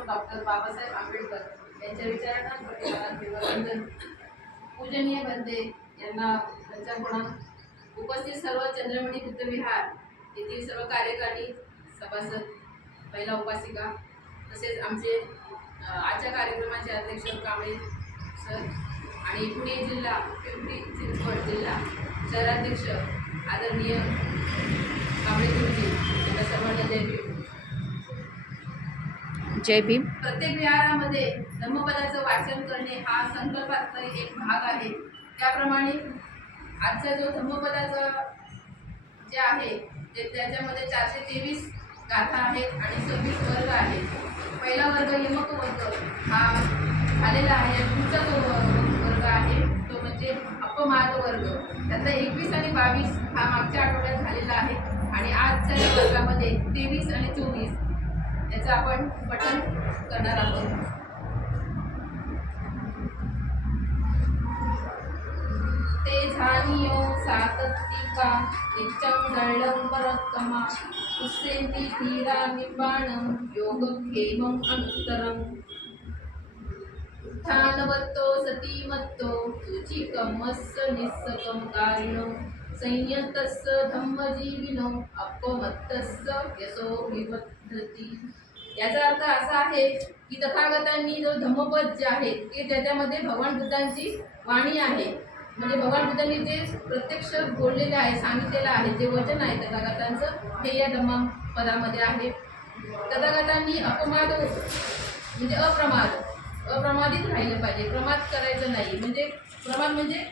Doctor Babasaheb Ambedkar यांच्या विचारांना प्रतिकारांचे पूजनीय बंदे यांना त्यांच्याकडून उपस्थित सर्व चंद्रमणी बुद्धविहार येथील सर्व कार्यकारी सभासद महिला उपासिका तसेच आमचे आजच्या कार्यक्रमाचे अध्यक्ष कांबळे सर आणि पुणे जिल्हा पिंपरी चिंचवड जिल्हा शहराध्यक्ष आदरणीय कांबळे गुरुजी यांना सर्वांना जय जय भीम. प्रत्येक विहारामध्ये धम्मपदाचं वाचन करणे हा संकल्पाचा एक भाग आहे. त्याप्रमाणे आजचा जो धम्मपदाचा जे आहे ते त्याच्यामध्ये चारशे तेवीस गाथा आहेत आणि सव्वीस वर्ग आहेत. पहिला वर्ग यमक वर्ग हा झालेला आहे. आणि पुढचा जो वर्ग आहे तो म्हणजे अपमाद वर्ग. त्यातला एकवीस आणि बावीस हा मागच्या आठवड्यात झालेला आहे. आणि आजच्या या वर्गामध्ये तेवीस आणि चोवीस त्याचं आपण बटन करणार आहोत. ते झानियो सातत्तिका नित्यं दळं परत्तमा पुष्यन्ति धीरा निब्बाणं योगक्षेमम् अनुत्तरम् उत्थानवत्तो सतीमत्तो शुचिकमस्य निःसकं कारिणो संयतस्य धम्मजीविनो अपमत्तस्य यशो विवर्धति याचा अर्थ असा आहे की तथागतांनी जो धम्मपद जे आहे ते त्याच्यामध्ये भगवान बुद्धांची वाणी आहे. म्हणजे भगवान बुद्धांनी जे प्रत्यक्ष बोललेले आहे सांगितलेलं आहे जे वचन आहे तथागतांचं हे या धम्मपदामध्ये आहे. तथागतांनी अपमाद म्हणजे अप्रमाद अप्रमादित राहिलं पाहिजे. प्रमाद करायचं नाही. म्हणजे प्रमाद म्हणजे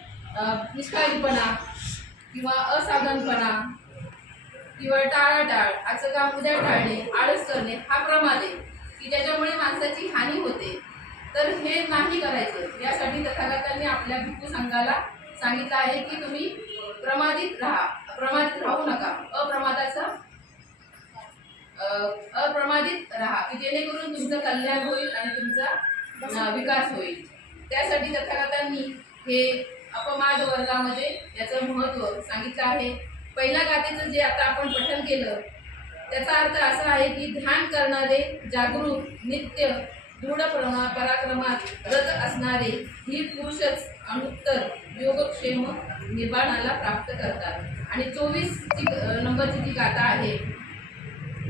निष्काळीपणा किंवा असाधनपणा किंवा टाळाटाळ आजचं काम उद्या टाळणे आळस करणे हा प्रमाद आहे की ज्याच्यामुळे माणसाची हानी होते. तर हे नाही करायचं. यासाठी तथागतांनी आपल्या भिक्खू संघाला सांगितलं आहे की तुम्ही प्रमादित राहा. प्रमादित राहू नका. अप्रमादाचा अप्रमादित राहा की जेणेकरून तुमचं कल्याण होईल आणि तुमचा विकास होईल. त्यासाठी तथागतांनी हे अपमाद वर्गामध्ये याचं महत्त्व सांगितलं आहे. पहिल्या गाथेचं जे आता आपण पठन केलं त्याचा अर्थ असा आहे की ध्यान करणारे जागरूक नित्य दृढ प्रमा पराक्रमात रत असणारे ही पुरुषच अनुत्तर योगक्षेम निर्वाणाला प्राप्त करतात. आणि चोवीस नंबरची जी गाथा आहे.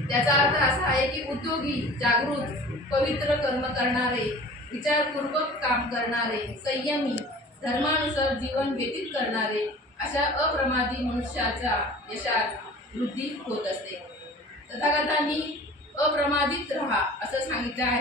त्याचा अर्थ असा आहे की उद्योगी जागृत पवित्र कर्म करणारे विचारपूर्वक काम करणारे संयमी धर्मानुसार जीवन व्यतीत करणारे अशा अप्रमादी मनुष्याचा यशात वृद्धी होत असते. तथागतांनी अप्रमादित राहा असं सांगितलं आहे.